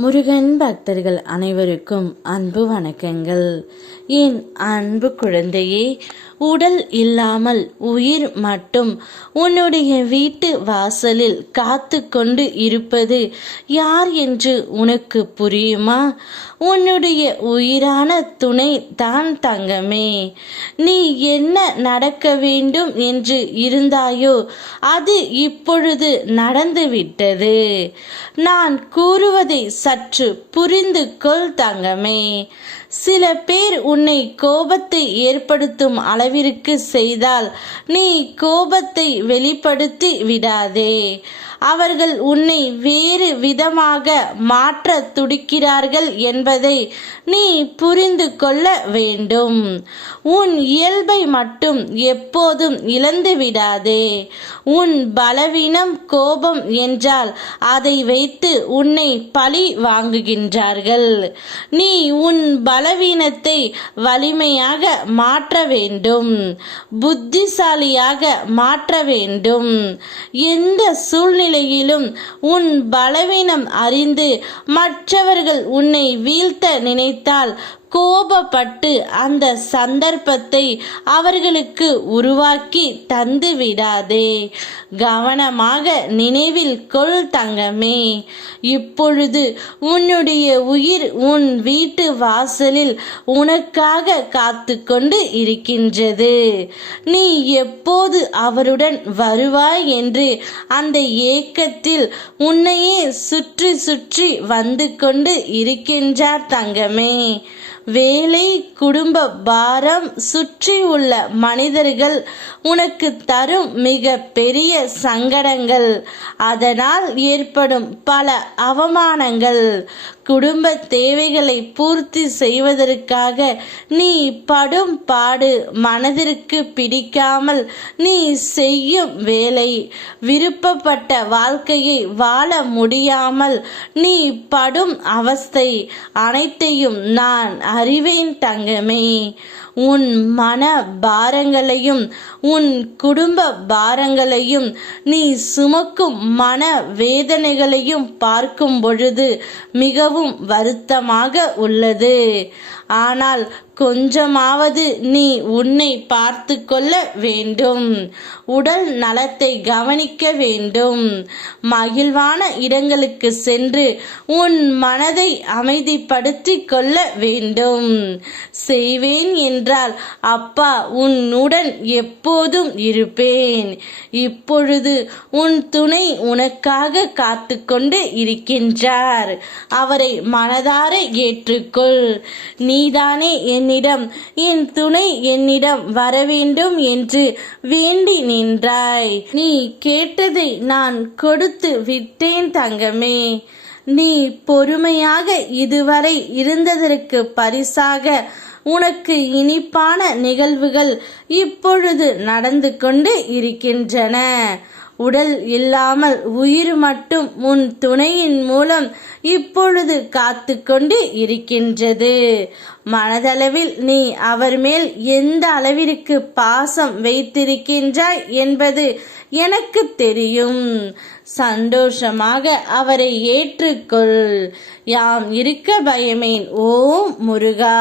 முருகன் பக்தர்கள் அனைவருக்கும் அன்பு வணக்கங்கள். என் அன்பு குழந்தையே உடல் இல்லாமல் உயிர் மட்டும். உன்னுடைய வீட்டு வாசலில் காத்து கொண்டு இருப்பது யார் என்று உனக்கு புரியுமா? உன்னுடைய உயிரான துணை தான் தங்கமே. நீ என்ன நடக்க வேண்டும் என்று இருந்தாயோ அது இப்பொழுது நடந்துவிட்டது. நான் கூறுவதை சற்று புரிந்து கொள் தங்கமே. சில பேர் உன்னை கோபத்தை ஏற்படுத்தும் அளவிற்கு செய்தால் நீ கோபத்தை வெளிப்படுத்தி விடாதே. அவர்கள் உன்னை வேறு விதமாக மாற்ற துடிக்கிறார்கள் என்பதை நீ புரிந்து கொள்ள வேண்டும். உன் இயல்பை மட்டும் எப்போதும் இழந்து விடாதே. உன் பலவீனம் கோபம் என்றால் அதை வைத்து உன்னை பழி வாங்குகின்றார்கள். நீ உன் பலவீனத்தை வலிமையாக மாற்ற வேண்டும். புத்திசாலியாக மாற்ற வேண்டும். எந்த சூழ்நிலை சூழ்நிலையிலும் உன் பலவீனம் அறிந்து மற்றவர்கள் உன்னை வீழ்த்த நினைத்தால் கோபப்பட்டு அந்த சந்தர்ப்பத்தை அவர்களுக்கு உருவாக்கி தந்து விடாதே கவனமாக நினைவில் கொள் தங்கமே. இப்பொழுது உன்னுடைய உயிர் உன் வீட்டு வாசலில் உனக்காக காத்து கொண்டு இருக்கின்றது. நீ எப்போது அவருடன் வருவாய் என்று அந்த ஏக்கத்தில் உன்னையே சுற்றி சுற்றி வந்து கொண்டு இருக்கின்றார் தங்கமே. வேலை குடும்ப பாரம் சுற்றி உள்ள மனிதர்கள் உனக்கு தரும் மிக பெரிய சங்கடங்கள். அதனால் ஏற்படும் பல அவமானங்கள். குடும்ப தேவைகளை பூர்த்தி செய்வதற்காக நீ படும் பாடு மனதிற்கு பிடிக்காமல் நீ செய்யும் வேலை. விருப்பப்பட்ட வாழ்க்கையை வாழ முடியாமல் நீ படும் அவஸ்தை அனைத்தையும் நான் அறிவேன் தங்கமே. உன் மன பாரங்களையும் உன் குடும்ப பாரங்களையும் நீ சுமக்கும் மன வேதனைகளையும் பார்க்கும் பொழுது மிகவும் வருத்தமாக உள்ளது. ஆனால் கொஞ்சமாவது நீ உன்னை பார்த்து கொள்ள வேண்டும். உடல் நலத்தை கவனிக்க வேண்டும். மகிழ்வான இடங்களுக்கு சென்று உன் மனதை அமைதிப்படுத்தி கொள்ள வேண்டும். செய்வேன் என்றால் அப்பா உன்னுடன் எப்போதும் இருப்பேன். இப்பொழுது உன் துணை உனக்காக காத்து கொண்டு இருக்கின்றார் அவரை மனதார ஏற்றுக்கொள். நீதானே என்னிடம் என் துணை என்னிடம் வரவேண்டும் என்று வேண்டி நின்றாய். நீ கேட்டதை நான் கொடுத்து விட்டேன் தங்கமே. நீ பொறுமையாக இதுவரை இருந்ததற்கு பரிசாக உனக்கு இனிப்பான நிகழ்வுகள் இப்பொழுது நடந்து கொண்டு இருக்கின்றன. உடல் இல்லாமல் உயிர் மட்டும் உன் துணையின் மூலம் இப்பொழுது காத்து கொண்டு இருக்கின்றது. மனதளவில் நீ அவர் மேல் எந்த அளவிற்கு பாசம் வைத்திருக்கின்றாய் என்பது எனக்கு தெரியும். சந்தோஷமாக அவரை ஏற்றுக்கொள். யாம் இருக்க பயமேன் ஓ முருகா!